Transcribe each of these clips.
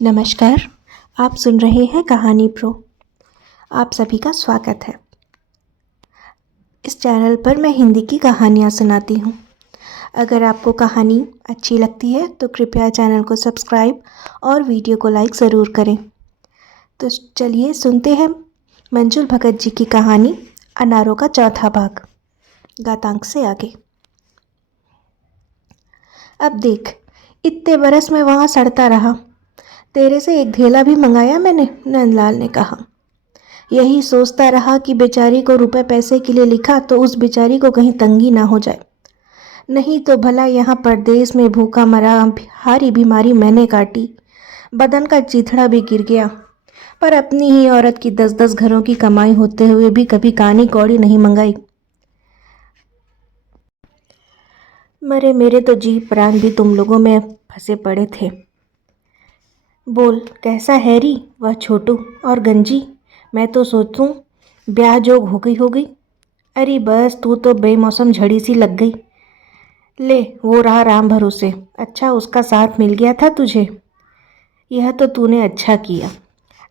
नमस्कार, आप सुन रहे हैं कहानी प्रो। आप सभी का स्वागत है। इस चैनल पर मैं हिंदी की कहानियाँ सुनाती हूँ। अगर आपको कहानी अच्छी लगती है तो कृपया चैनल को सब्सक्राइब और वीडियो को लाइक ज़रूर करें। तो चलिए सुनते हैं मंजुल भगत जी की कहानी अनारों का चौथा भाग। गातांक से आगे। अब देख, इतने बरस में वहाँ सड़ता रहा, तेरे से एक धेला भी मंगाया मैंने, नंदलाल ने कहा। यही सोचता रहा कि बेचारी को रुपए पैसे के लिए लिखा तो उस बेचारी को कहीं तंगी ना हो जाए, नहीं तो भला यहाँ परदेश में भूखा मरा, हारी बीमारी मैंने काटी, बदन का चिथड़ा भी गिर गया, पर अपनी ही औरत की 10-10 घरों की कमाई होते हुए भी कभी कानी कौड़ी नहीं मंगाई। मरे मेरे तो जी प्राण भी तुम लोगों में फंसे पड़े थे। बोल कैसा हैरी वह छोटू और गंजी, मैं तो सोचूं ब्याह जोग हो गई। अरे बस तू तो बेमौसम झड़ी सी लग गई। ले वो रहा राम भरोसे, अच्छा उसका साथ मिल गया था तुझे, यह तो तूने अच्छा किया।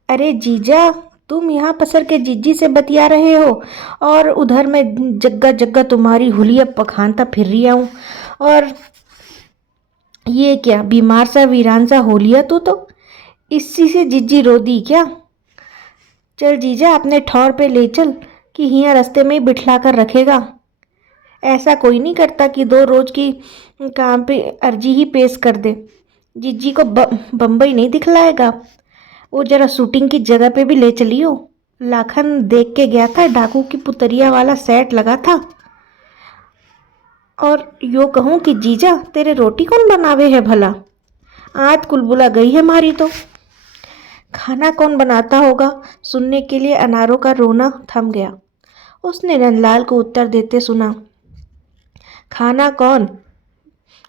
अरे जीजा, तुम यहाँ पसर के जीजी से बतिया रहे हो और उधर मैं जग्गा जग्गा तुम्हारी हुलिया पखानता फिर रही हूँ। और ये क्या बीमार सा वीरान सा होलिया तू तो, इसी से जिज्जी रो दी क्या? चल जीजा अपने ठौर पे ले चल कि हियाँ रास्ते में ही बिठला कर रखेगा। ऐसा कोई नहीं करता कि 2 रोज की काम पे अर्जी ही पेश कर दे। जिज्जी को बम्बई नहीं दिखलाएगा। वो जरा शूटिंग की जगह पे भी ले चलियो। लाखन देख के गया था, डाकू की पुतरिया वाला सेट लगा था। और यो कहूँ कि जीजा तेरे रोटी कौन बनावे है भला? आज कुलबुला गई है मारी तो। खाना कौन बनाता होगा? सुनने के लिए अनारों का रोना थम गया। उसने नंदलाल को उत्तर देते सुना, खाना कौन,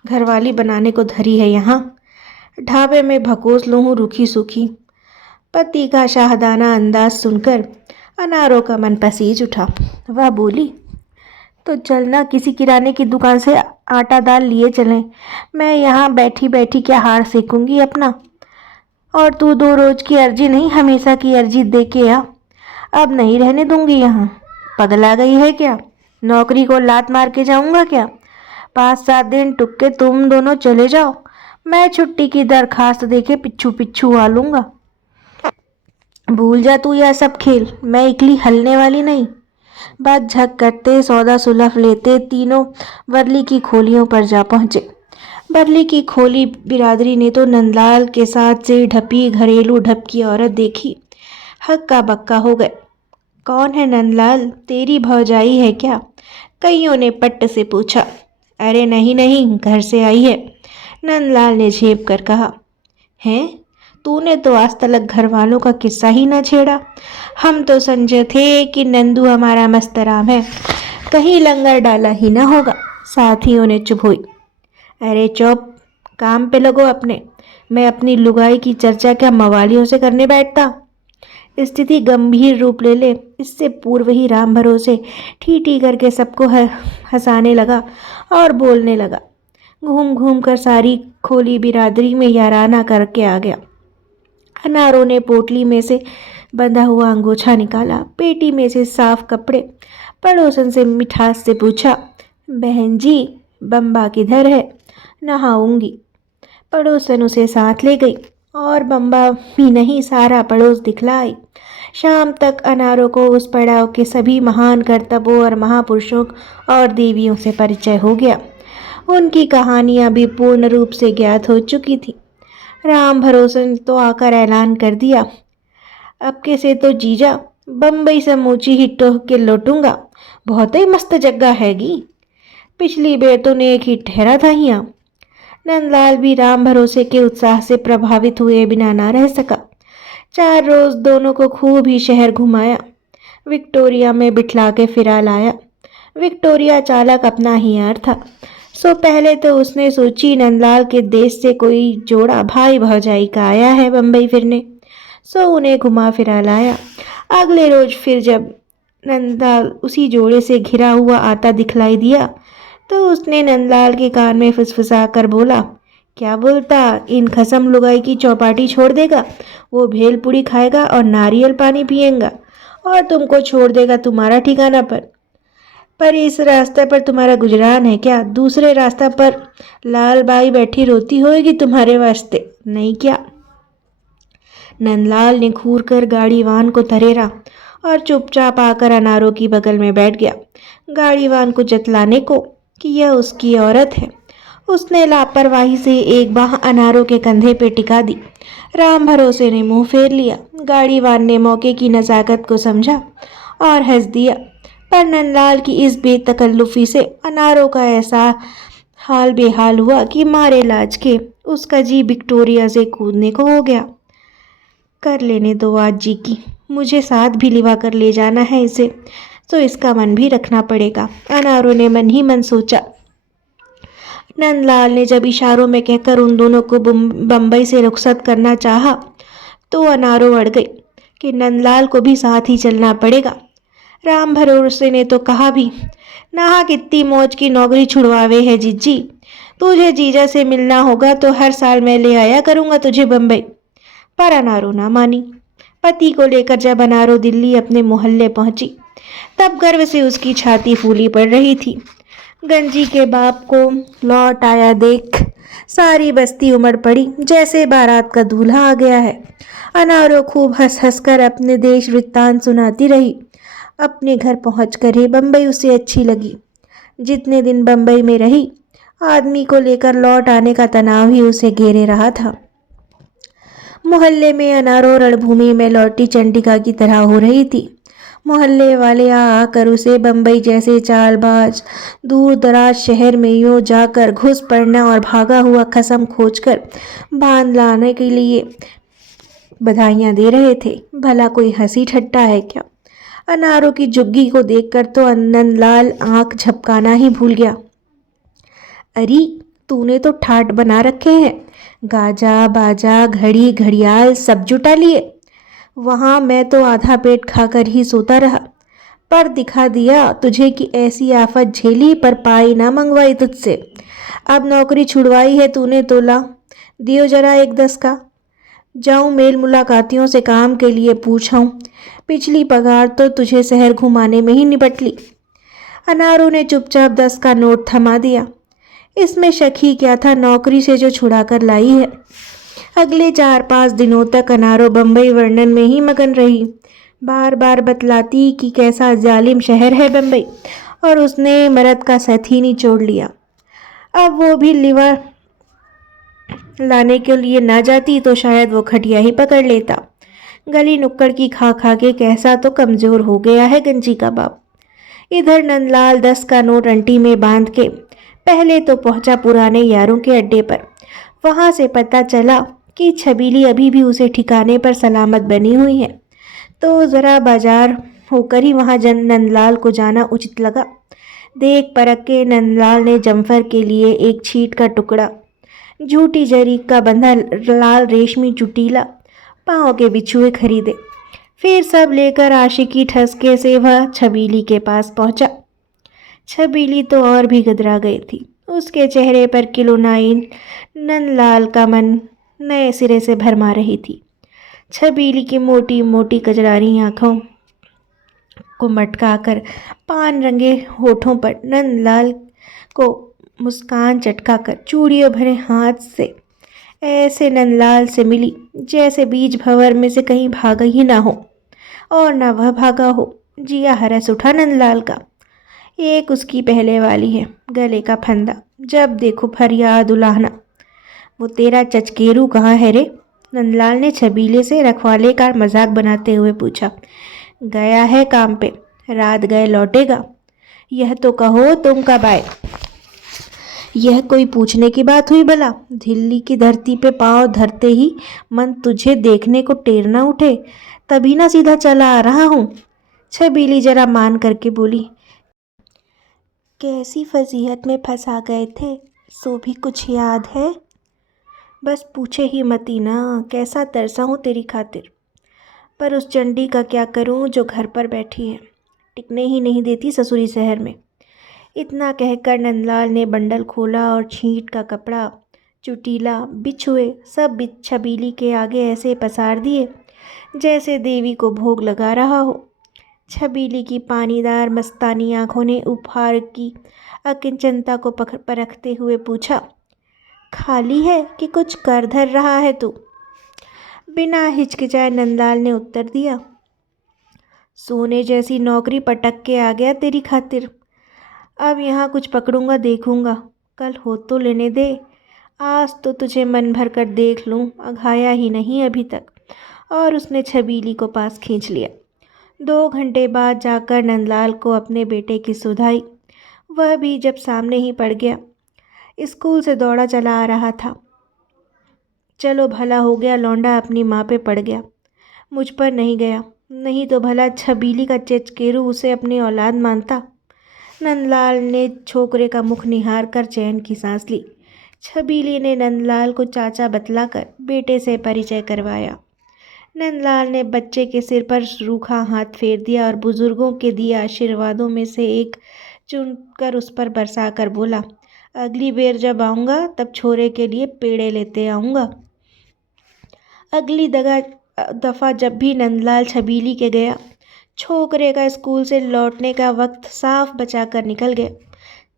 घरवाली बनाने को धरी है यहाँ। ढाबे में भकोस लूँ हूँ रूखी सूखी। पति का शाहदाना अंदाज सुनकर अनारों का मन पसीज उठा। वह बोली, तो चलना किसी किराने की दुकान से आटा दाल लिए चलें। मैं यहाँ बैठी बैठी क्या हाड़ सेकूंगी अपना। और तू 2 रोज की अर्जी नहीं हमेशा की अर्जी दे के आ। अब नहीं रहने दूंगी यहाँ। पगला गई है क्या? नौकरी को लात मार के जाऊंगा क्या? 5-7 दिन टुक के तुम दोनों चले जाओ, मैं छुट्टी की दरखास्त देके पिच्छू पिच्छू आ लूंगा। भूल जा तू यह सब खेल, मैं इकली हलने वाली नहीं। बात झक करते सौदा सुलफ लेते तीनों वर्ली की खोलियों पर जा पहुंचे। बरली की खोली बिरादरी ने तो नंदलाल के साथ से ढपी घरेलू ढप की औरत देखी, हक्का बक्का हो गए। कौन है नंदलाल, तेरी भौजाई है क्या? कईयों ने पट्ट से पूछा। अरे नहीं नहीं, घर से आई है, नंदलाल ने झेप कर कहा। हैं, तूने तो आज तलक घर वालों का किस्सा ही ना छेड़ा। हम तो समझे थे कि नंदू हमारा मस्तराम है, कहीं लंगर डाला ही ना होगा। साथियों ने चुप हुई। अरे चुप, काम पे लगो अपने। मैं अपनी लुगाई की चर्चा क्या मवालियों से करने बैठता? स्थिति गंभीर रूप ले ले, इससे पूर्व ही राम भरोसे ठीठी करके सबको हंसाने लगा और बोलने लगा। घूम घूम कर सारी खोली बिरादरी में याराना करके आ गया। अनारों ने पोटली में से बंधा हुआ अंगोछा निकाला, पेटी में से साफ कपड़े, पड़ोसन से मिठास से पूछा, बहन जी बम्बा किधर है? नहाऊंगी। पड़ोसन उसे साथ ले गई और बम्बा भी नहीं सारा पड़ोस दिखलाई। शाम तक अनारों को उस पड़ाव के सभी महान कर्तव्यों और महापुरुषों और देवियों से परिचय हो गया। उनकी कहानियां भी पूर्ण रूप से ज्ञात हो चुकी थी। राम भरोसे ने तो आकर ऐलान कर दिया, अब के से तो जीजा बम्बई से मूची ही टोह के लौटूंगा। बहुत ही मस्त जगह हैगी, पिछली बेर तो नेक ही ठहरा था यहाँ। नंदलाल भी राम भरोसे के उत्साह से प्रभावित हुए बिना ना रह सका। 4 रोज दोनों को खूब ही शहर घुमाया, विक्टोरिया में बिठला के फिरा लाया। विक्टोरिया चालक अपना ही यार था, सो पहले तो उसने सोची नंदलाल के देश से कोई जोड़ा भाई भौजाई का आया है बम्बई फिरने, सो उन्हें घुमा फिरा लाया। अगले रोज फिर जब नंदलाल उसी जोड़े से घिरा हुआ आता दिखलाई दिया तो उसने नंदलाल के कान में फुसफुसा कर बोला क्या बोलता, इन खसम लुगाई की चौपाटी छोड़ देगा? वो भेलपुरी खाएगा और नारियल पानी पिएगा और तुमको छोड़ देगा तुम्हारा ठिकाना पर इस रास्ते पर तुम्हारा गुजरान है क्या? दूसरे रास्ता पर लाल बाई बैठी रोती होगी तुम्हारे वास्ते, नहीं क्या? नंदलाल ने घूर कर गाड़ीवान को तरेरा और चुपचाप आकर अनारों की बगल में बैठ गया, गाड़ीवान को जतलाने को कि यह उसकी औरत है। उसने लापरवाही से एक बाह अनारों के कंधे पे टिका दी। राम भरोसे ने मुंह फेर लिया। गाड़ीवान ने मौके की नज़ाकत को समझा और हंस दिया, पर नंदलाल की इस बेतकल्लुफी से अनारों का ऐसा हाल बेहाल हुआ कि मारे लाज के उसका जी विक्टोरिया से कूदने को हो गया। कर लेने दो आज जी की, मुझे साथ भी लिवा कर ले जाना है इसे, तो इसका मन भी रखना पड़ेगा, अनारों ने मन ही मन सोचा। नंदलाल ने जब इशारों में कहकर उन दोनों को बम्बई से रुखसत करना चाहा, तो अनारों अड़ गई कि नंदलाल को भी साथ ही चलना पड़ेगा। राम भरोसे ने तो कहा भी, नाहा कितनी मौज की नौकरी छुड़वावे है जिज्जी, तुझे जीजा से मिलना होगा तो हर साल मैं ले आया करूँगा तुझे बम्बई। पर अनारो ना मानी। पति को लेकर जब अनारो दिल्ली अपने मोहल्ले पहुंची, तब गर्व से उसकी छाती फूली पड़ रही थी। गंजी के बाप को लौट आया देख सारी बस्ती उमड़ पड़ी जैसे बारात का दूल्हा आ गया है। अनारो खूब हंस हंस कर अपने देश वृत्तांत सुनाती रही। अपने घर पहुंचकर ही बम्बई उसे अच्छी लगी। जितने दिन बम्बई में रही, आदमी को लेकर लौट आने का तनाव ही उसे घेरे रहा था। मोहल्ले में अनारो रणभूमि में लौटी चंडिका की तरह हो रही थी। मोहल्ले वाले आकर उसे बम्बई जैसे चालबाज दूर दराज शहर में यूं जाकर घुस पड़ना और भागा हुआ खसम खोजकर बांध लाने के लिए बधाइयां दे रहे थे। भला कोई हंसी ठट्टा है क्या? अनारों की झुग्गी को देखकर तो नंदलाल आंख झपकाना ही भूल गया। अरे तूने तो ठाट बना रखे हैं, गाजा बाजा घड़ी घड़ियाल सब जुटा लिए। वहाँ मैं तो आधा पेट खाकर ही सोता रहा, पर दिखा दिया तुझे कि ऐसी आफत झेली पर पाई ना मंगवाई तुझसे। अब नौकरी छुड़वाई है तूने तो ला दियो जरा एक 10 का। जाऊं मेल मुलाकातियों से काम के लिए पूछाऊं, पिछली पगार तो तुझे शहर घुमाने में ही निपट ली। अनारू ने चुपचाप 10 का नोट थमा दिया। इसमें शक ही क्या था, नौकरी से जो छुड़ा कर लाई है। अगले 4-5 दिनों तक अनारो बम्बई वर्णन में ही मगन रही। बार बार बतलाती कि कैसा जालिम शहर है बम्बई और उसने मर्द का साथ ही निचोड़ लिया। अब वो भी लिवर लाने के लिए ना जाती तो शायद वो खटिया ही पकड़ लेता। गली नुक्कड़ की खा खा के कैसा तो कमज़ोर हो गया है गंजी का बाप। इधर नंदलाल 10 का नोट अंटी में बांध के पहले तो पहुंचा पुराने यारों के अड्डे पर। वहां से पता चला कि छबीली अभी भी उसे ठिकाने पर सलामत बनी हुई है, तो ज़रा बाजार होकर ही वहां नंदलाल को जाना उचित लगा। देख परख के नंदलाल ने जम्फर के लिए एक छीट का टुकड़ा, झूठी जरी का बंधा लाल रेशमी चुटीला, पाँव के बिछुए खरीदे। फिर सब लेकर आशिकी ठसके से वह छबीली के पास पहुंचा। छबीली तो और भी गदरा गई थी। उसके चेहरे पर किलोनाइन नंदलाल का मन नए सिरे से भरमा रही थी। छबीली की मोटी मोटी कजरारी आंखों को मटकाकर पान रंगे होठों पर नंदलाल को मुस्कान चटकाकर चूड़ियों भरे हाथ से ऐसे नंदलाल से मिली जैसे बीज भंवर में से कहीं भागा ही ना हो और ना वह भागा हो। जिया हरस उठा नंदलाल का। एक उसकी पहले वाली है, गले का फंदा, जब देखो फरियाद उलाहना। वो तेरा चचकेरू कहाँ है रे? नंदलाल ने छबीले से रखवाले का मजाक बनाते हुए पूछा। गया है काम पे, रात गए लौटेगा। यह तो कहो तुम कब आए? यह कोई पूछने की बात हुई भला? दिल्ली की धरती पे पांव धरते ही मन तुझे देखने को टेरना उठे, तभी ना सीधा चला आ रहा हूँ। छबीली जरा मान करके बोली। कैसी फजीहत में फंसा गए थे, सो भी कुछ याद है? बस पूछे ही मती ना, कैसा तरसा हूँ तेरी खातिर। पर उस चंडी का क्या करूँ जो घर पर बैठी है, टिकने ही नहीं देती ससुरी शहर में। इतना कहकर नंदलाल ने बंडल खोला और छींट का कपड़ा चुटीला बिछुए सब छबीली के आगे ऐसे पसार दिए जैसे देवी को भोग लगा रहा हो। छबीली की पानीदार मस्तानी आंखों ने उपहार की अकिंचनता को परखते हुए पूछा, खाली है कि कुछ कर धर रहा है तू? बिना हिचकिचाए नंदलाल ने उत्तर दिया, सोने जैसी नौकरी पटक के आ गया तेरी खातिर। अब यहाँ कुछ पकड़ूंगा देखूंगा, कल हो तो लेने दे। आज तो तुझे मन भर कर देख लूँ, अघाया ही नहीं अभी तक। और उसने छबीली को पास खींच लिया। 2 घंटे बाद जाकर नंदलाल को अपने बेटे की सुधाई, वह भी जब सामने ही पड़ गया। स्कूल से दौड़ा चला आ रहा था। चलो भला हो गया लौंडा अपनी माँ पे पड़ गया, मुझ पर नहीं गया, नहीं तो भला छबीली का चेचकेरू उसे अपनी औलाद मानता। नंदलाल ने छोकरे का मुख निहार कर चैन की सांस ली। छबीली ने नंदलाल को चाचा बतलाकर बेटे से परिचय करवाया। नंदलाल ने बच्चे के सिर पर रूखा हाथ फेर दिया और बुजुर्गों के दिए आशीर्वादों में से एक चुनकर उस पर बरसाकर बोला, अगली बेर जब आऊँगा तब छोरे के लिए पेड़े लेते आऊँगा। अगली दफ़ा जब भी नंदलाल छबीली के गया, छोकरे का स्कूल से लौटने का वक्त साफ बचा कर निकल गया।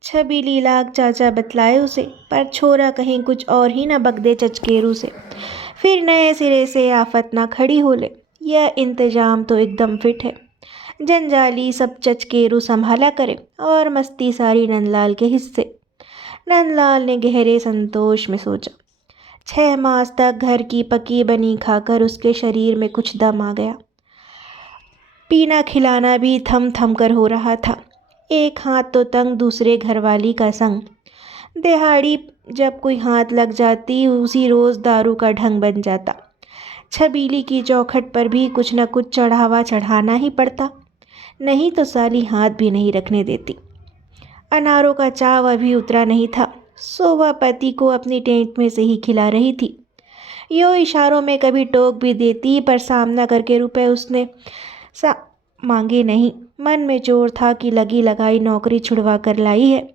छबीली लाख चाचा बतलाए उसे, पर छोरा कहीं कुछ और ही न बक दे चचकेरू से, फिर नए सिरे से आफत ना खड़ी हो ले। यह इंतजाम तो एकदम फिट है। जंजाली सब चचकेरू संभाला करे और मस्ती सारी नंदलाल के हिस्से। नंदलाल ने गहरे संतोष में सोचा। 6 मास तक घर की पकी बनी खाकर उसके शरीर में कुछ दम आ गया। पीना खिलाना भी थम थम कर हो रहा था। एक हाथ तो तंग, दूसरे घरवाली का संग। दिहाड़ी जब कोई हाथ लग जाती उसी रोज़ दारू का ढंग बन जाता। छबीली की चौखट पर भी कुछ न कुछ चढ़ावा चढ़ाना ही पड़ता, नहीं तो साली हाथ भी नहीं रखने देती। अनारों का चाव अभी उतरा नहीं था, सो वह पति को अपनी टेंट में से ही खिला रही थी। यो इशारों में कभी टोक भी देती, पर सामना करके रुपए उसने मांगे नहीं। मन में जोर था कि लगी लगाई नौकरी छुड़वा कर लाई है।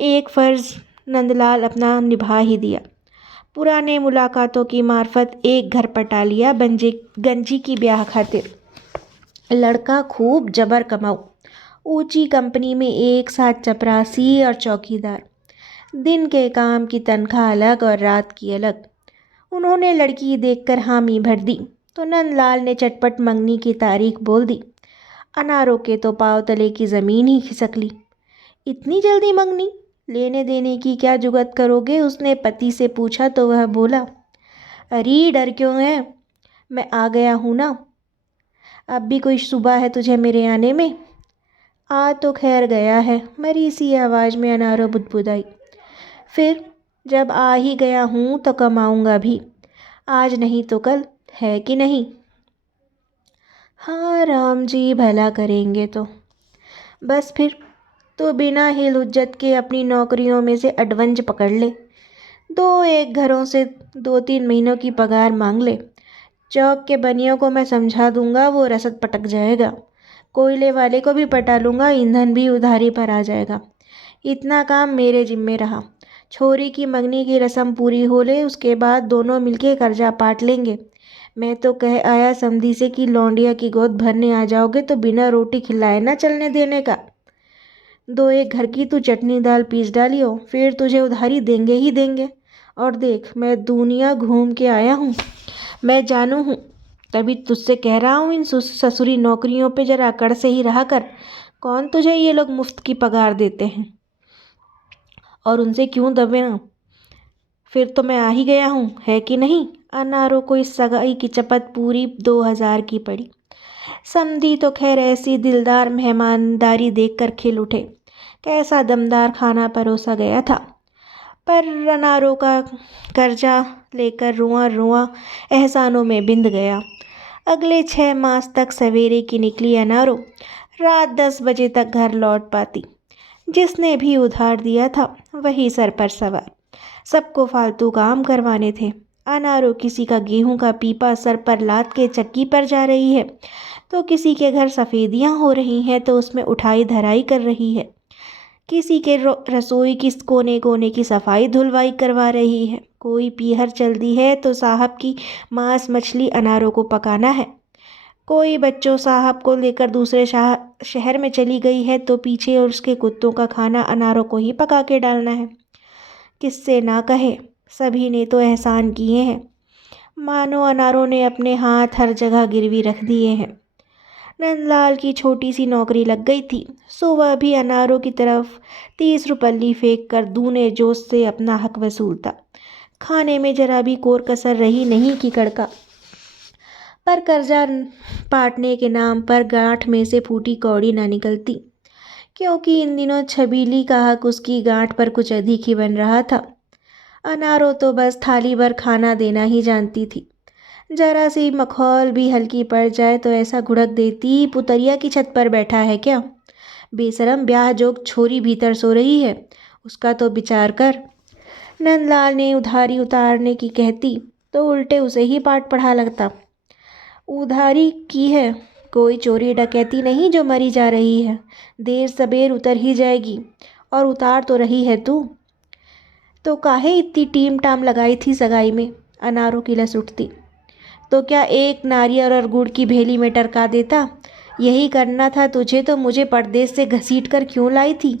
एक फ़र्ज़ नंदलाल अपना निभा ही दिया। पुराने मुलाकातों की मार्फत एक घर पटा लिया गंजी की ब्याह खातिर। लड़का खूब जबर कमाऊ, ऊंची कंपनी में एक साथ चपरासी और चौकीदार। दिन के काम की तनख्वाह अलग और रात की अलग। उन्होंने लड़की देखकर हामी भर दी तो नंदलाल ने चटपट मंगनी की तारीख बोल दी। अनारों के तो पाँव तले की ज़मीन ही खिसक ली। इतनी जल्दी मंगनी? लेने देने की क्या जुगत करोगे? उसने पति से पूछा तो वह बोला, अरे डर क्यों है, मैं आ गया हूँ ना। अब भी कोई सुबह है तुझे मेरे आने में? आ तो खैर गया है, मरी सी आवाज़ में अनारो बुदबुदाई। फिर जब आ ही गया हूँ तो कमाऊँगा भी, आज नहीं तो कल, है कि नहीं? हाँ राम जी भला करेंगे तो। बस फिर तो बिना हिल हुज्जत के अपनी नौकरियों में से अडवंज पकड़ ले। 2-1 घरों से 2-3 महीनों की पगार मांग ले। चौक के बनियों को मैं समझा दूंगा, वो रसद पटक जाएगा। कोयले वाले को भी पटा लूँगा, ईंधन भी उधारी पर आ जाएगा। इतना काम मेरे जिम्मे रहा। छोरी की मंगनी की रस्म पूरी हो ले, उसके बाद दोनों मिलके कर्जा पाट लेंगे। मैं तो कह आया समधी से कि लौंडिया की गोद भरने आ जाओगे तो बिना रोटी खिलाए ना चलने देने का। 2-1 घर की तू चटनी दाल पीस डालियो, फिर तुझे उधारी देंगे ही देंगे। और देख मैं दुनिया घूम के आया हूँ, मैं जानू हूँ, तभी तुझसे कह रहा हूँ इन ससुरी नौकरियों पे जरा अकड़ से ही रहा कर। कौन तुझे ये लोग मुफ्त की पगार देते हैं और उनसे क्यों दबे ना? फिर तो मैं आ ही गया हूँ, है कि नहीं? अनारों को इस सगाई की चपत पूरी 2000 की पड़ी। समधी तो खैर ऐसी दिलदार मेहमानदारी देखकर खिल उठे। कैसा दमदार खाना परोसा गया था। पर अनारों का कर्जा लेकर रुआं रुआं एहसानों में बिंद गया। अगले 6 मास तक सवेरे की निकली अनारों रात 10 बजे तक घर लौट पाती। जिसने भी उधार दिया था वही सर पर सवार। सबको फालतू काम करवाने थे। अनारों किसी का गेहूं का पीपा सर पर लाद के चक्की पर जा रही है, तो किसी के घर सफ़ेदियाँ हो रही हैं तो उसमें उठाई धराई कर रही है। किसी के रसोई की कोने कोने की सफाई धुलवाई करवा रही है। कोई पीहर चल दी है तो साहब की मांस मछली अनारों को पकाना है। कोई बच्चों साहब को लेकर दूसरे शहर में चली गई है तो पीछे और उसके कुत्तों का खाना अनारों को ही पका के डालना है। किससे ना कहे, सभी ने तो एहसान किए हैं। मानो अनारों ने अपने हाथ हर जगह गिरवी रख दिए हैं। नंदलाल की छोटी सी नौकरी लग गई थी, सो वह भी अनारों की तरफ 30 रुपल्ली फेंक कर दूने जोश से अपना हक वसूलता। खाने में जरा भी कोर कसर रही नहीं कि कड़का, पर कर्जा पाटने के नाम पर गांठ में से फूटी कौड़ी ना निकलती, क्योंकि इन दिनों छबीली का हक उसकी गांठ पर कुछ अधिक ही बन रहा था। अनारों तो बस थाली भर खाना देना ही जानती थी। जरा सी मखौल भी हल्की पड़ जाए तो ऐसा घुड़क देती, पुतरिया की छत पर बैठा है क्या? बेशरम, ब्याह जोग छोरी भीतर सो रही है, उसका तो विचार कर। नंदलाल ने उधारी उतारने की कहती तो उल्टे उसे ही पाठ पढ़ा लगता। उधारी की है, कोई चोरी डकैती नहीं जो मरी जा रही है, देर सबेर उतर ही जाएगी। और उतार तो रही है तू, तो काहे इतनी टीम टाम लगाई थी सगाई में? अनारों की लस उठती। तो क्या एक नारियल और गुड़ की भेली में टरका देता? यही करना था तुझे तो मुझे परदेश से घसीट कर क्यों लाई थी?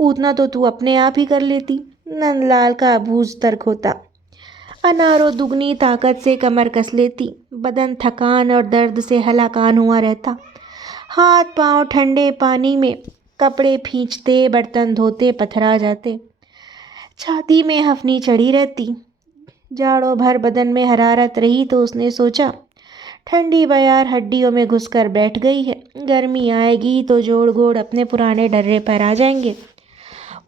उतना तो तू अपने आप ही कर लेती। नंदलाल का अबूझ तर्क होता। अनारों दुगनी ताकत से कमर कस लेती, बदन थकान और दर्द से हलाकान हुआ रहता। हाथ पांव ठंडे पानी में कपड़े भींचते, बर्तन धोते पथरा जाते। छाती में हफनी चढ़ी रहती। जाड़ों भर बदन में हरारत रही तो उसने सोचा, ठंडी बयार हड्डियों में घुसकर बैठ गई है, गर्मी आएगी तो जोड़ गोड़ अपने पुराने डर्रे पर आ जाएंगे।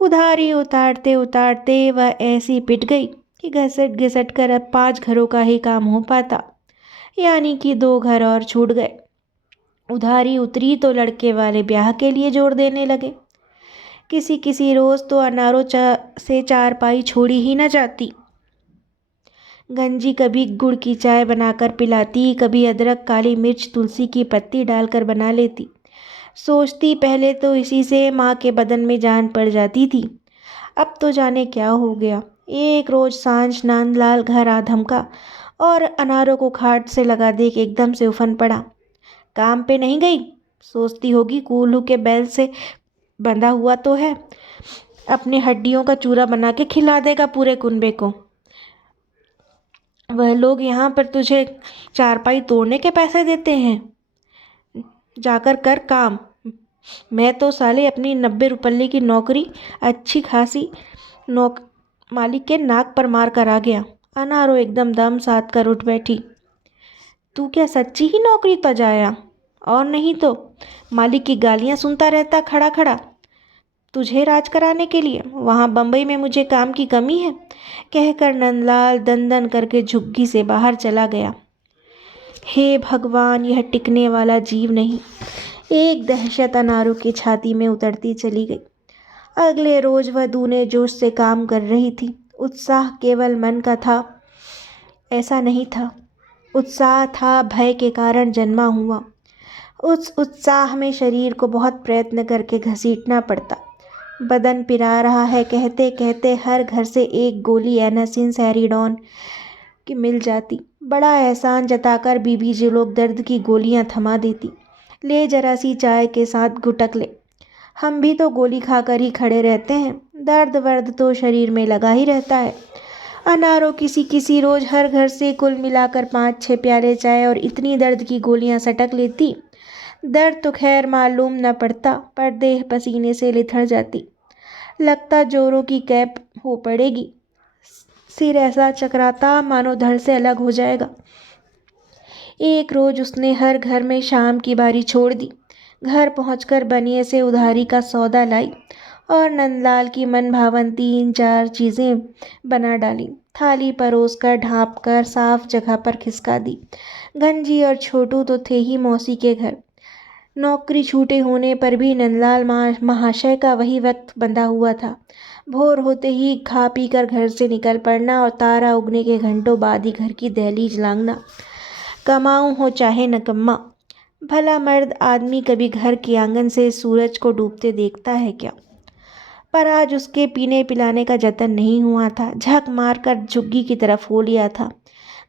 उधारी उतारते उतारते वह ऐसी पिट गई कि घसट घिसट कर अब 5 घरों का ही काम हो पाता, यानी कि 2 घर और छूट गए। उधारी उतरी तो लड़के वाले ब्याह के लिए जोड़ देने लगे। किसी किसी रोज तो अनारों से 4 पाई छोड़ी ही न जाती। गंजी कभी गुड़ की चाय बनाकर पिलाती, कभी अदरक काली मिर्च तुलसी की पत्ती डालकर बना लेती। सोचती पहले तो इसी से माँ के बदन में जान पड़ जाती थी, अब तो जाने क्या हो गया। एक रोज सांझ नंदलाल घर आ धमका और अनारों को खाट से लगा देख एकदम से उफन पड़ा। काम पे नहीं गई? सोचती होगी कूल्हू के बैल से बंधा हुआ तो है, अपनी हड्डियों का चूरा बना के खिला देगा पूरे कुनबे को। वह लोग यहाँ पर तुझे चारपाई तोड़ने के पैसे देते हैं, जाकर कर काम। मैं तो साले अपनी 90 रुपये की नौकरी अच्छी खासी मालिक के नाक पर मार कर आ गया। अनारो एकदम दम साध कर उठ बैठी। तू क्या सच्ची ही नौकरी तजाया? और नहीं तो मालिक की गालियाँ सुनता रहता खड़ा खड़ा, तुझे राज कराने के लिए। वहाँ बम्बई में मुझे काम की कमी है, कहकर नंदलाल दंदन करके झुग्गी से बाहर चला गया। हे भगवान, यह टिकने वाला जीव नहीं। एक दहशत अनारों की छाती में उतरती चली गई। अगले रोज वह दूने जोश से काम कर रही थी। उत्साह केवल मन का था, ऐसा नहीं था। उत्साह था भय के कारण जन्मा हुआ। उस उत्साह में शरीर को बहुत प्रयत्न करके घसीटना पड़ता। बदन पिरा रहा है कहते कहते हर घर से एक गोली एनासिन सैरिडॉन की मिल जाती। बड़ा एहसान जताकर बीबी जी लोग दर्द की गोलियां थमा देती। ले जरा सी चाय के साथ घुटक ले। हम भी तो गोली खाकर ही खड़े रहते हैं, दर्द वर्द तो शरीर में लगा ही रहता है। अनारों किसी किसी रोज हर घर से कुल मिलाकर 5-6 प्याले चाय और इतनी दर्द की गोलियां सटक लेती। दर्द तो खैर मालूम न पड़ता, पर देह पसीने से लिथड़ जाती। लगता जोरों की कैप हो पड़ेगी। सिर ऐसा चकराता मानो धड़ से अलग हो जाएगा। एक रोज उसने हर घर में शाम की बारी छोड़ दी। घर पहुंचकर बनिए से उधारी का सौदा लाई और नंदलाल की मन भावन 3-4 चीज़ें बना डाली। थाली परोस कर ढाँप कर साफ जगह पर खिसका दी। गंजी और छोटू तो थे ही मौसी के घर। नौकरी छूटे होने पर भी नंदलाल महाशय का वही वक्त बंधा हुआ था। भोर होते ही खा पी कर घर से निकल पड़ना और तारा उगने के घंटों बाद ही घर की दहलीज लांघना। कमाऊं हो चाहे नकम्मा, भला मर्द आदमी कभी घर के आंगन से सूरज को डूबते देखता है क्या? पर आज उसके पीने पिलाने का जतन नहीं हुआ था। झक मारकर झुग्गी की तरफ हो लिया था।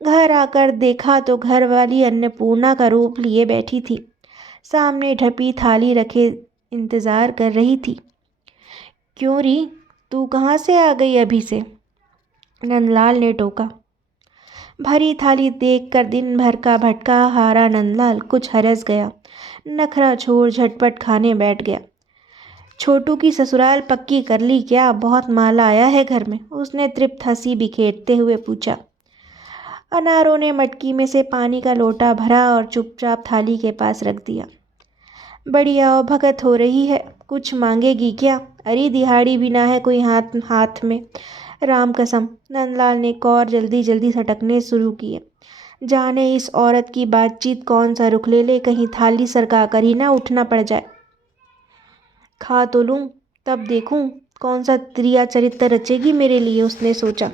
घर आकर देखा तो घरवाली अन्नपूर्णा का रूप लिए बैठी थी। सामने ढपी थाली रखे इंतज़ार कर रही थी। क्यों री, तू कहाँ से आ गई अभी से? नंदलाल ने टोका। भरी थाली देखकर दिन भर का भटका हारा नंदलाल कुछ हरस गया। नखरा छोड़ झटपट खाने बैठ गया। छोटू की ससुराल पक्की कर ली क्या? बहुत माल आया है घर में, उसने तृप्त हंसी बिखेरते हुए पूछा। अनारों ने मटकी में से पानी का लोटा भरा और चुपचाप थाली के पास रख दिया। बड़ी आवभगत हो रही है, कुछ मांगेगी क्या? अरे दिहाड़ी भी ना है कोई हाथ हाथ में। राम कसम, नंदलाल ने कौर जल्दी जल्दी सटकने शुरू किए। जाने इस औरत की बातचीत कौन सा रुख ले ले, कहीं थाली सरका कर ही ना उठना पड़ जाए। खा तो लूँ, तब देखूँ कौन सा त्रिया चरित्र रचेगी मेरे लिए, उसने सोचा।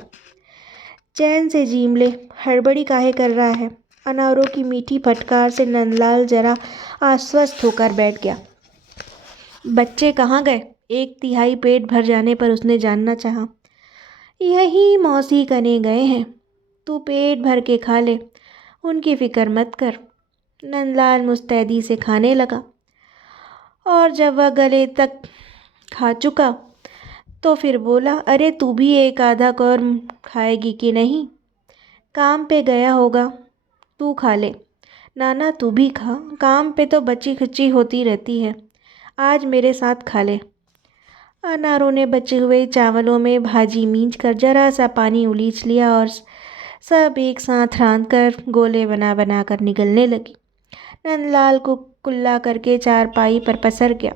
चैन से जीम ले, हड़बड़ी काहे कर रहा है? अनारों की मीठी फटकार से नंदलाल जरा आश्वस्त होकर बैठ गया। बच्चे कहाँ गए? एक तिहाई पेट भर जाने पर उसने जानना चाहा। यही मौसी कने गए हैं, तू पेट भर के खा ले, उनकी फिक्र मत कर। नंदलाल मुस्तैदी से खाने लगा और जब वह गले तक खा चुका तो फिर बोला, अरे तू भी एक आधा कौर खाएगी कि नहीं? काम पे गया होगा, तू खा ले। नाना तू भी खा, काम पे तो बची खुची होती रहती है, आज मेरे साथ खा ले। अनारों ने बचे हुए चावलों में भाजी मींच कर जरा सा पानी उलीच लिया और सब एक साथ रांध कर गोले बना बना कर निगलने लगी। नंदलाल को कुल्ला करके चारपाई पर पसर गया।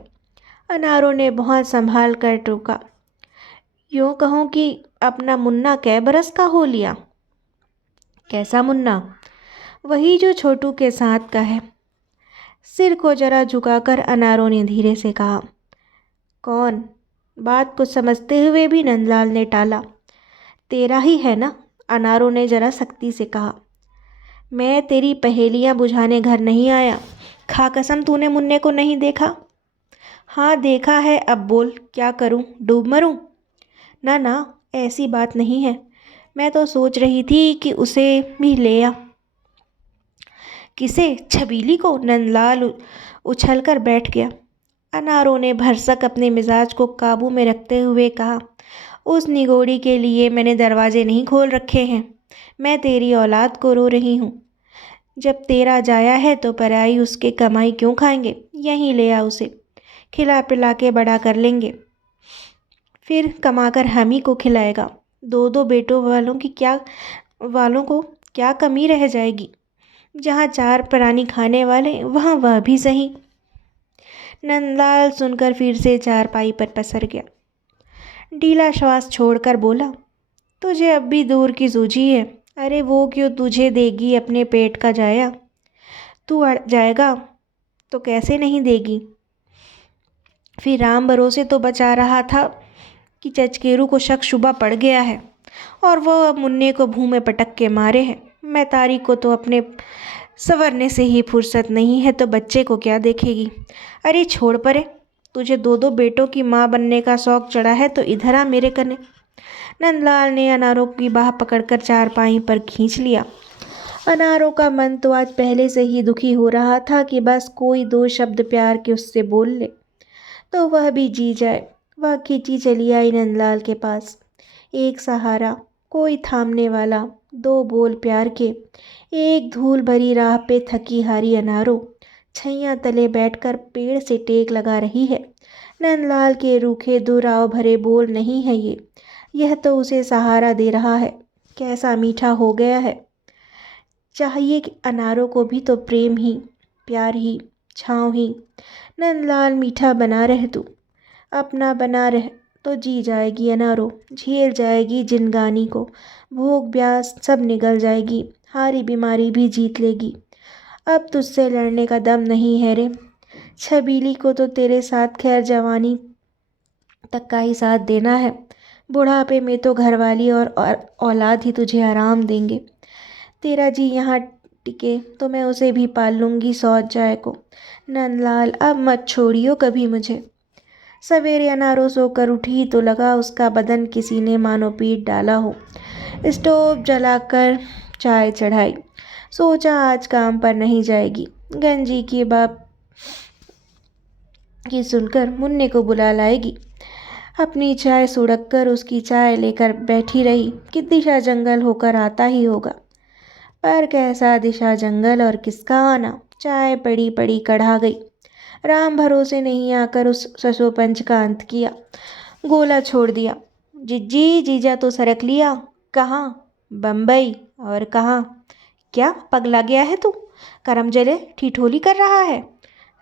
अनारों ने बहुत संभाल कर टोका, यूँ कहूँ कि अपना मुन्ना कै बरस का हो लिया? कैसा मुन्ना? वही जो छोटू के साथ का है। सिर को जरा झुकाकर अनारों ने धीरे से कहा। कौन? बात को समझते हुए भी नंदलाल ने टाला। तेरा ही है ना? अनारों ने जरा सख्ती से कहा। मैं तेरी पहेलियां बुझाने घर नहीं आया। खा कसम, तूने मुन्ने को नहीं देखा? हाँ देखा है, अब बोल क्या करूं, डूब मरूं? ना ना, ऐसी बात नहीं है, मैं तो सोच रही थी कि उसे भी ले आ। किसे? छबीली को? नंदलाल उछलकर बैठ गया। अनारों ने भरसक अपने मिजाज को काबू में रखते हुए कहा, उस निगोड़ी के लिए मैंने दरवाजे नहीं खोल रखे हैं। मैं तेरी औलाद को रो रही हूँ। जब तेरा जाया है तो पराई उसके कमाई क्यों खाएंगे? यहीं ले आ उसे, खिला पिला के बड़ा कर लेंगे, फिर कमाकर हम ही को खिलाएगा। दो दो बेटों वालों को क्या कमी रह जाएगी? जहाँ चार प्राणी खाने वाले वहाँ वह भी सही। नंदलाल सुनकर फिर से चारपाई पर पसर गया। ढीला श्वास छोड़कर बोला, तुझे अब भी दूर की सूझी है। अरे वो क्यों तुझे देगी अपने पेट का जाया? तू अड़ जाएगा तो कैसे नहीं देगी? फिर राम भरोसे तो बचा रहा था कि चचकेरू को शक शुबा पड़ गया है और वो अब मुन्ने को भूं में पटक के मारे है। मैं तारी को तो अपने संवरने से ही फुर्सत नहीं है तो बच्चे को क्या देखेगी? अरे छोड़ परे, तुझे दो दो बेटों की माँ बनने का शौक चढ़ा है तो इधर आ मेरे कने। नंदलाल ने अनारों की बाह पकड़कर चारपाई पर खींच लिया। अनारों का मन तो आज पहले से ही दुखी हो रहा था कि बस कोई दो शब्द प्यार के उससे बोल ले तो वह भी जी जाए। वह खींची चली आई नंदलाल के पास। एक सहारा, कोई थामने वाला, दो बोल प्यार के। एक धूल भरी राह पे थकी हारी अनारों छैया तले बैठकर पेड़ से टेक लगा रही है। नंदलाल के रूखे दुराव भरे बोल नहीं है ये, यह तो उसे सहारा दे रहा है। कैसा मीठा हो गया है। चाहिए कि अनारों को भी तो प्रेम ही, प्यार ही, छाँव ही। नंदलाल मीठा बना रह तू, अपना बना रह तो जी जाएगी अनारों, झेल जाएगी जिनगानी को, भूख प्यास सब निगल जाएगी, हारी बीमारी भी जीत लेगी। अब तुझसे लड़ने का दम नहीं है रे। छबीली को तो तेरे साथ खैर जवानी तक का ही साथ देना है, बुढ़ापे में तो घरवाली और औलाद ही तुझे आराम देंगे। तेरा जी यहाँ टिके तो मैं उसे भी पाल लूँगी सौत जाए को। नंदलाल अब मत छोड़ियो कभी मुझे। सवेरे अनारो सोकर उठी तो लगा उसका बदन किसी ने मानो पीट डाला हो। स्टोव जलाकर चाय चढ़ाई। सोचा आज काम पर नहीं जाएगी। गंजी की बाप की सुनकर मुन्ने को बुला लाएगी। अपनी चाय सुड़क कर उसकी चाय लेकर बैठी रही कि दिशा जंगल होकर आता ही होगा। पर कैसा दिशा जंगल और किसका आना। चाय पड़ी पड़ी कढ़ा गई। राम भरोसे नहीं आकर उस ससोपंच का अंत किया। गोला छोड़ दिया। जिज्जी जीजा तो सरक लिया। कहाँ? बम्बई। और कहाँ? क्या पगला गया है तू? करम जले ठिठोली कर रहा है।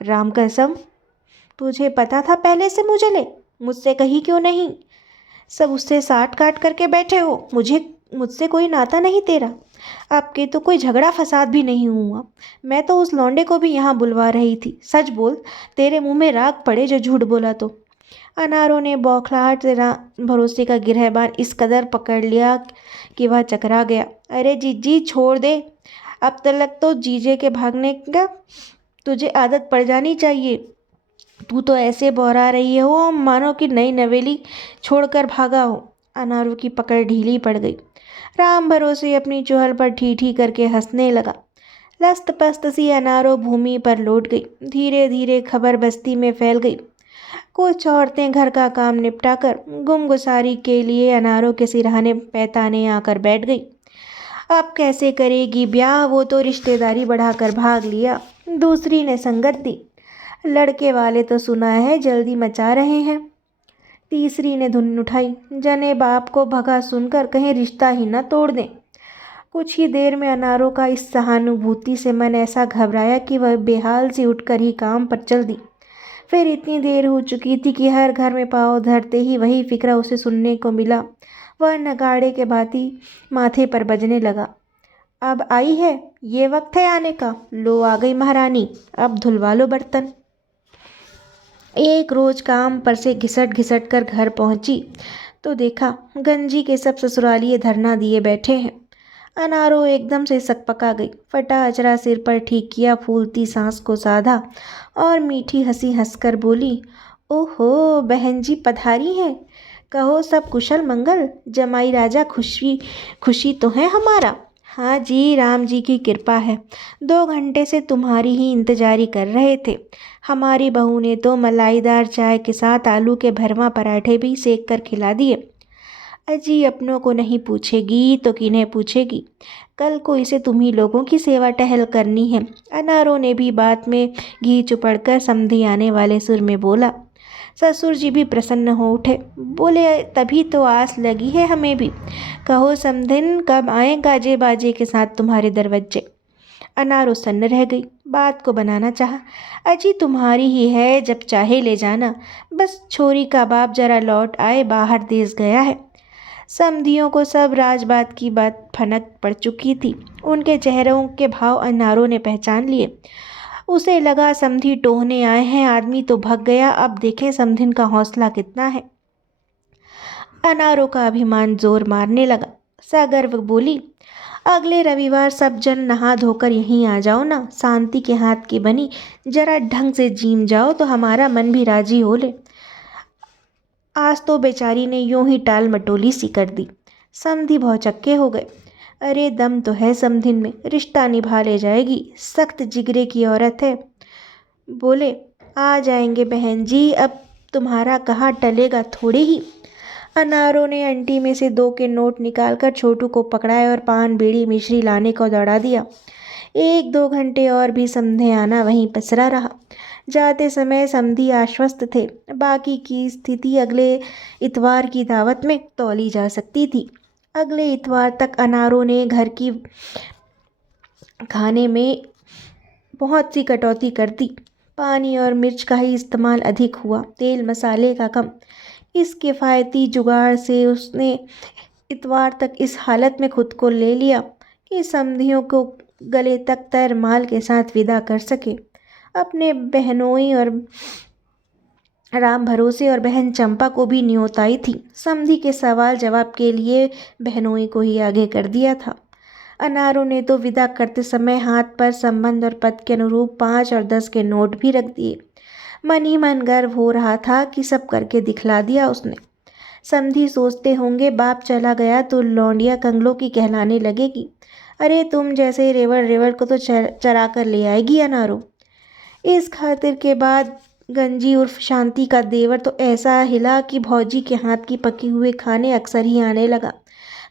राम कसम, तुझे पता था पहले से मुझे ले? मुझसे कही क्यों नहीं? सब उससे साठ काट करके बैठे हो। मुझसे कोई नाता नहीं तेरा। आपके तो कोई झगड़ा फसाद भी नहीं हुआ। मैं तो उस लौंडे को भी यहाँ बुलवा रही थी। सच बोल, तेरे मुंह में राग पड़े जो झूठ बोला तो। अनारों ने बौखलाहट से भरोसे का गिरहबान इस कदर पकड़ लिया कि वह चकरा गया। अरे जीजी छोड़ दे। अब तक तो जीजे के भागने का तुझे आदत पड़ जानी चाहिए। तू तो ऐसे बौरा रही हो मानो कि नई नवेली छोड़कर भागा हो। अनारों की पकड़ ढीली पड़ गई। राम भरोसे अपनी चुहल पर ठीक करके हंसने लगा। लस्त पस्त सी अनारो भूमि पर लौट गई। धीरे धीरे खबर बस्ती में फैल गई। कुछ औरतें घर का काम निपटाकर गुमगुसारी के लिए अनारों के सिरहाने पैताने आकर बैठ गई। अब कैसे करेगी ब्याह, वो तो रिश्तेदारी बढ़ाकर भाग लिया। दूसरी ने संगत दी। लड़के वाले तो सुना है जल्दी मचा रहे हैं। तीसरी ने धुन उठाई। जने बाप को भगा सुनकर कहीं रिश्ता ही न तोड़ दें। कुछ ही देर में अनारों का इस सहानुभूति से मन ऐसा घबराया कि वह बेहाल सी उठकर ही काम पर चल दी। फिर इतनी देर हो चुकी थी कि हर घर में पाँव धरते ही वही फिक्रा उसे सुनने को मिला। वह नगाड़े के भांति माथे पर बजने लगा। अब आई है, ये वक्त है आने का। लो आ गई महारानी, अब धुलवा लो बर्तन। एक रोज काम पर से घिसट घिसट कर घर पहुंची तो देखा गंजी के सब ससुरालिये धरना दिए बैठे हैं। अनारो एकदम से सकपका गई। फटा अचरा सिर पर ठीक किया, फूलती सांस को साधा और मीठी हंसी हंसकर बोली, ओहो बहन जी पधारी हैं। कहो सब कुशल मंगल। जमाई राजा खुशी खुशी तो है हमारा। हाँ जी, राम जी की कृपा है। 2 घंटे से तुम्हारी ही इंतजारी कर रहे थे। हमारी बहू ने तो मलाईदार चाय के साथ आलू के भरवा पराठे भी सेक कर खिला दिए। अजी अपनों को नहीं पूछेगी तो किन्हें पूछेगी। कल को इसे तुम्ही लोगों की सेवा टहल करनी है। अनारों ने भी बात में घी चुपड़कर समधी आने वाले सुर में बोला। ससुर जी भी प्रसन्न हो उठे। बोले तभी तो आस लगी है हमें भी। कहो समधिन कब आए गाजे बाजे के साथ तुम्हारे दरवाजे। अनारो सन्न रह गई। बात को बनाना चाहा। अजी तुम्हारी ही है, जब चाहे ले जाना। बस छोरी का बाप जरा लौट आए, बाहर देश गया है। समधियों को सब राजबात की बात फनक पड़ चुकी थी। उनके चेहरों के भाव अनारों ने पहचान लिए। उसे लगा समधी टोहने आए हैं। आदमी तो भग गया, अब देखें समधिन का हौसला कितना है। अनारों का अभिमान जोर मारने लगा। सगर्व बोली, अगले रविवार सब जन नहा धोकर यहीं आ जाओ ना। शांति के हाथ की बनी जरा ढंग से जीम जाओ तो हमारा मन भी राजी हो ले। आज तो बेचारी ने यूं ही टाल मटोली सी कर दी। समधी भौचक्के हो गए। अरे दम तो है समधिन में, रिश्ता निभा ले जाएगी। सख्त जिगरे की औरत है। बोले आ जाएंगे बहन जी, अब तुम्हारा कहाँ टलेगा थोड़े ही। अनारों ने अंटी में से 2 के नोट निकालकर छोटू को पकड़ाए और पान बीड़ी मिश्री लाने को दौड़ा दिया। 1-2 घंटे और भी समधे आना वहीं पसरा रहा। जाते समय समधी आश्वस्त थे। बाकी की स्थिति अगले इतवार की दावत में तौली जा सकती थी। अगले इतवार तक अनारों ने घर की खाने में बहुत सी कटौती कर दी। पानी और मिर्च का ही इस्तेमाल अधिक हुआ, तेल मसाले का कम। इस किफ़ायती जुगाड़ से उसने इतवार तक इस हालत में खुद को ले लिया कि समधियों को गले तक तर माल के साथ विदा कर सके। अपने बहनोई और राम भरोसे और बहन चंपा को भी न्योताई थी। समधी के सवाल जवाब के लिए बहनोई को ही आगे कर दिया था। अनारों ने तो विदा करते समय हाथ पर संबंध और पद के अनुरूप 5 और 10 के नोट भी रख दिए। मन ही मन गर्व हो रहा था कि सब करके दिखला दिया उसने। समधी सोचते होंगे बाप चला गया तो लौंडिया कंगलों की कहलाने लगेगी। अरे तुम जैसे रेवड़ रेवड़ को तो चरा कर ले आएगी अनारो। इस खातिर के बाद गंजी उर्फ शांति का देवर तो ऐसा हिला कि भौजी के हाथ की पकी हुए खाने अक्सर ही आने लगा।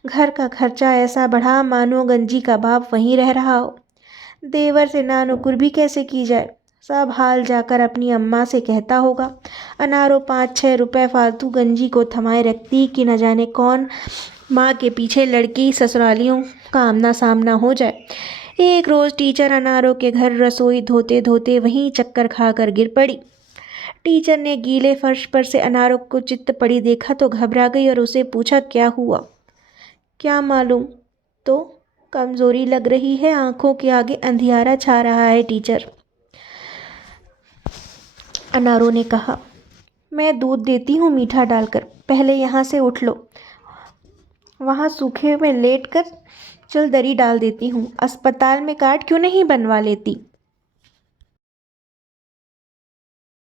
घर का खर्चा ऐसा बढ़ा मानो गंजी का बाप वहीं रह रहा हो। देवर से नानुकुर भी कैसे की जाए। सब हाल जाकर अपनी अम्मा से कहता होगा। अनारो 5-6 रुपए फालतू गंजी को थमाए रखती कि न जाने कौन माँ के पीछे लड़की ससुरालियों का आमना सामना हो जाए। एक रोज़ टीचर अनारो के घर रसोई धोते धोते वहीं चक्कर खाकर गिर पड़ी। टीचर ने गीले फर्श पर से अनारो को चित्त पड़ी देखा तो घबरा गई और उसे पूछा क्या हुआ। क्या मालूम, तो कमजोरी लग रही है, आंखों के आगे अंधियारा छा रहा है टीचर। अनारो ने कहा, मैं दूध देती हूँ मीठा डालकर, पहले यहाँ से उठ लो। वहाँ सूखे में लेट कर चल दरी डाल देती हूँ। अस्पताल में कार्ड क्यों नहीं बनवा लेती।